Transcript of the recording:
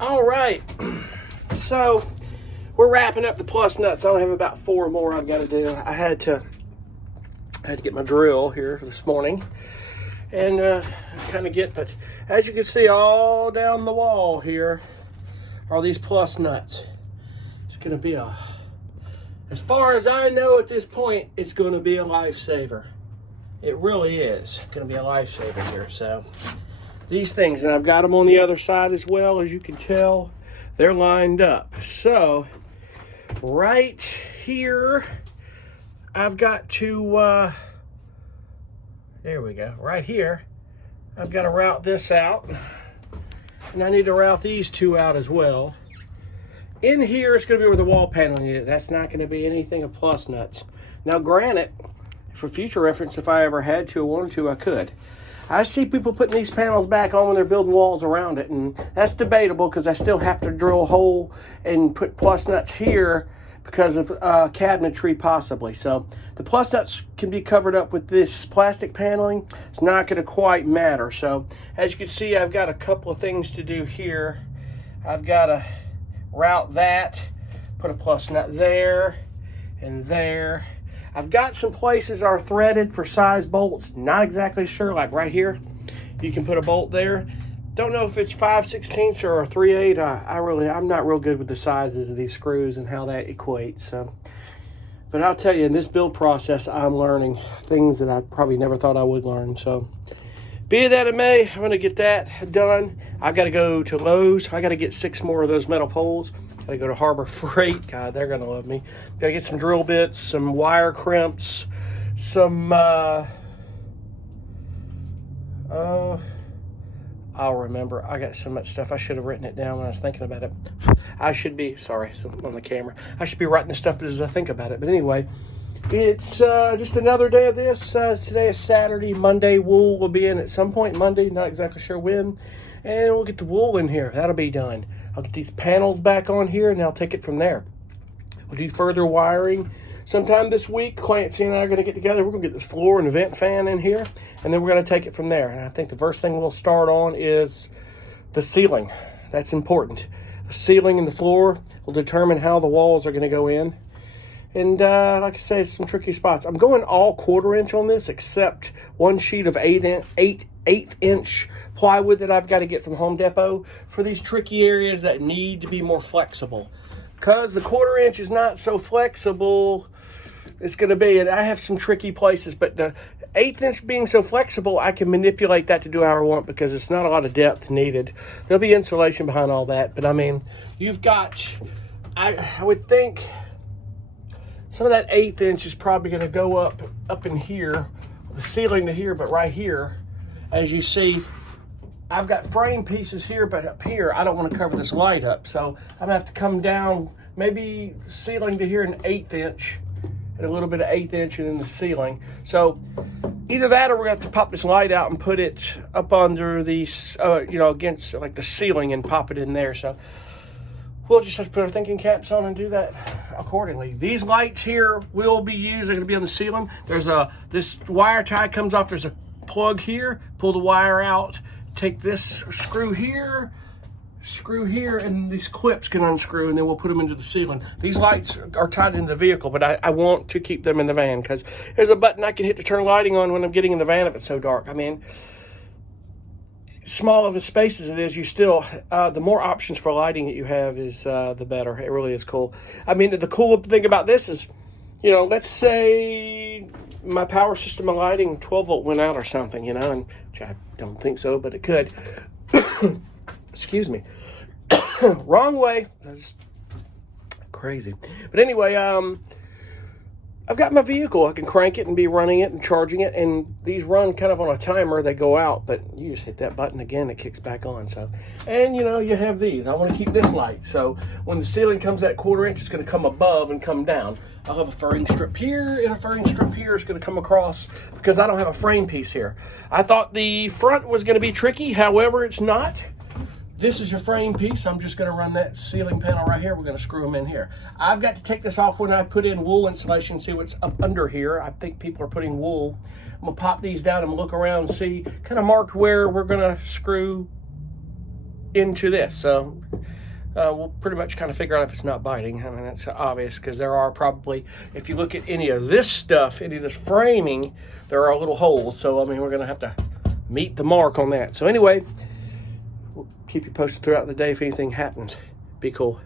All right, so we're wrapping up the plus nuts. I only have about 4 more I've got to do. I had to get my drill here this morning and kind of get, but as you can see all down the wall here are these plus nuts. It's going to be as far as I know at this point, it's going to be a lifesaver. It really is going to be a lifesaver here. So these things, and I've got them on the other side as well. As you can tell, they're lined up. So right here, I've got to, there we go. Right here, I've got to route this out. And I need to route these 2 out as well. In here, it's going to be where the wall paneling is. That's not going to be anything of plus nuts. Now, granted, for future reference, if I ever had to or wanted to, I could. I see people putting these panels back on when they're building walls around it, and that's debatable because I still have to drill a hole and put plus nuts here because of cabinetry possibly. So the plus nuts can be covered up with this plastic paneling. It's not going to quite matter. So as you can see, I've got a couple of things to do here. I've got to route that, put a plus nut there and there. I've got some places are threaded for size bolts. Not exactly sure, like right here, you can put a bolt there. Don't know if it's 5/16 or a 3/8. I'm not real good with the sizes of these screws and how that equates. So, but I'll tell you, in this build process, I'm learning things that I probably never thought I would learn. So, be that it may, I'm going to get that done. I've got to go to Lowe's. I got to get 6 more of those metal poles. Got to go to Harbor Freight. God, they're going to love me. Got to get some drill bits, some wire crimps, some, I'll remember. I got so much stuff. I should have written it down when I was thinking about it. I should be, sorry, on the camera. I should be writing the stuff as I think about it. But anyway, it's just another day of this. Today is Saturday. Monday, wool will be in at some point Monday. Not exactly sure when. And we'll get the wool in here. That'll be done. I'll get these panels back on here, and I'll take it from there. We'll do further wiring sometime this week. Clancy and I are going to get together. We're going to get this floor and the vent fan in here, and then we're going to take it from there. And I think the first thing we'll start on is the ceiling. That's important. The ceiling and the floor will determine how the walls are going to go in. And like I say, some tricky spots. I'm going all 1/4 inch on this, except one sheet of 8-inch plywood that I've got to get from Home Depot for these tricky areas that need to be more flexible. Because the 1/4 inch is not so flexible, it's going to be, and I have some tricky places, but the 1/8 inch being so flexible, I can manipulate that to do how I want because it's not a lot of depth needed. There'll be insulation behind all that, but I mean, you've got, I would think, some of that 1/8 inch is probably going to go up in here, the ceiling to here, but right here, as you see, I've got frame pieces here, but up here, I don't want to cover this light up. So I'm going to have to come down, maybe ceiling to here, an 1/8 inch, and a little bit of 1/8 inch in the ceiling. So either that, or we're going to have to pop this light out and put it up under these, against like the ceiling and pop it in there. So we'll just have to put our thinking caps on and do that accordingly. These lights here will be used. They're going to be on the ceiling. There's this wire tie comes off. There's a plug here. Pull the wire out. Take this screw here, and these clips can unscrew, and then we'll put them into the ceiling. These lights are tied into the vehicle, but I want to keep them in the van because there's a button I can hit to turn lighting on when I'm getting in the van if it's so dark. I mean, small of a space as it is, you still, the more options for lighting that you have is the better. It really is cool. I mean, the cool thing about this is, let's say my power system of lighting 12 volt went out or something, and which I don't think so, but it could. Excuse me. Wrong way. That's crazy. But anyway, I've got my vehicle. I can crank it and be running it and charging it, and these run kind of on a timer. They go out, but you just hit that button again, it kicks back on. So, and you have these. I want to keep this light, so when the ceiling comes at 1/4 inch, it's going to come above and come down. I'll have a furring strip here, and a furring strip here is going to come across because I don't have a frame piece here. I thought the front was going to be tricky, however, it's not. This is your frame piece. I'm just going to run that ceiling panel right here. We're going to screw them in here. I've got to take this off when I put in wool insulation, see what's up under here. I think people are putting wool. I'm going to pop these down and look around and see, kind of mark where we're going to screw into this. So we'll pretty much kind of figure out if it's not biting. I mean, that's obvious because there are probably, if you look at any of this stuff, any of this framing, there are little holes. So, I mean, we're going to have to meet the mark on that. So anyway, we'll keep you posted throughout the day if anything happens. Be cool.